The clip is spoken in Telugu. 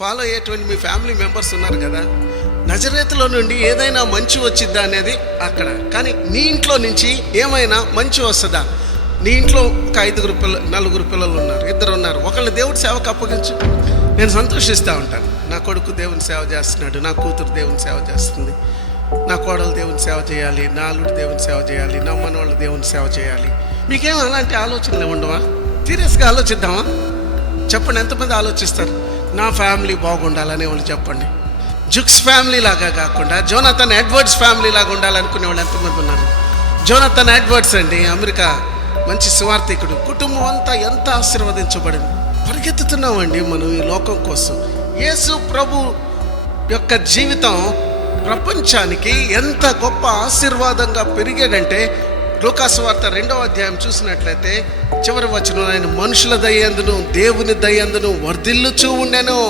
ఫాలో అయ్యేటువంటి మీ ఫ్యామిలీ మెంబర్స్ ఉన్నారు కదా, నజరేతులో నుండి ఏదైనా మంచి వచ్చిద్దా అనేది అక్కడ. కానీ నీ ఇంట్లో నుంచి ఏమైనా మంచి వస్తుందా? నీ ఇంట్లో ఒక 4 పిల్లలు ఉన్నారు, 2 ఉన్నారు, ఒకళ్ళు దేవుడి సేవకు అప్పగించు. నేను సంతోషిస్తూ ఉంటాను. నా కొడుకు దేవుని సేవ చేస్తున్నాడు, నా కూతురు దేవుని సేవ చేస్తుంది, నా కోడలు దేవుని సేవ చేయాలి, నా అల్లుడు దేవుని సేవ చేయాలి, నా మనవాళ్ళు దేవుని సేవ చేయాలి. మీకేం అలాంటి ఆలోచనలు ఉండవా? సీరియస్గా ఆలోచిద్దామా? చెప్పండి, ఎంతమంది ఆలోచిస్తారు? నా ఫ్యామిలీ బాగుండాలనే వాళ్ళు చెప్పండి. జుక్స్ ఫ్యామిలీ లాగా కాకుండా జోనాథన్ ఎడ్వర్డ్స్ ఫ్యామిలీ లాగా ఉండాలనుకునే వాళ్ళు ఎంతమంది ఉన్నారు? జోనాథన్ ఎడ్వర్డ్స్ అండి, అమెరికా మంచి సువార్థికుడు. కుటుంబం అంతా ఎంత ఆశీర్వదించబడింది. పరిగెత్తుతున్నామండి మనం ఈ లోకం కోసం. యేసు ప్రభు యొక్క జీవితం ప్రపంచానికి ఎంత గొప్ప ఆశీర్వాదంగా పెరిగాడంటే, లూకాసు వార్త 2వ అధ్యాయం చూసినట్లయితే చివరి వచనం, ఆయన మనుషుల దయందును దేవుని దయందును వర్ధిల్లుచూ ఉండెను.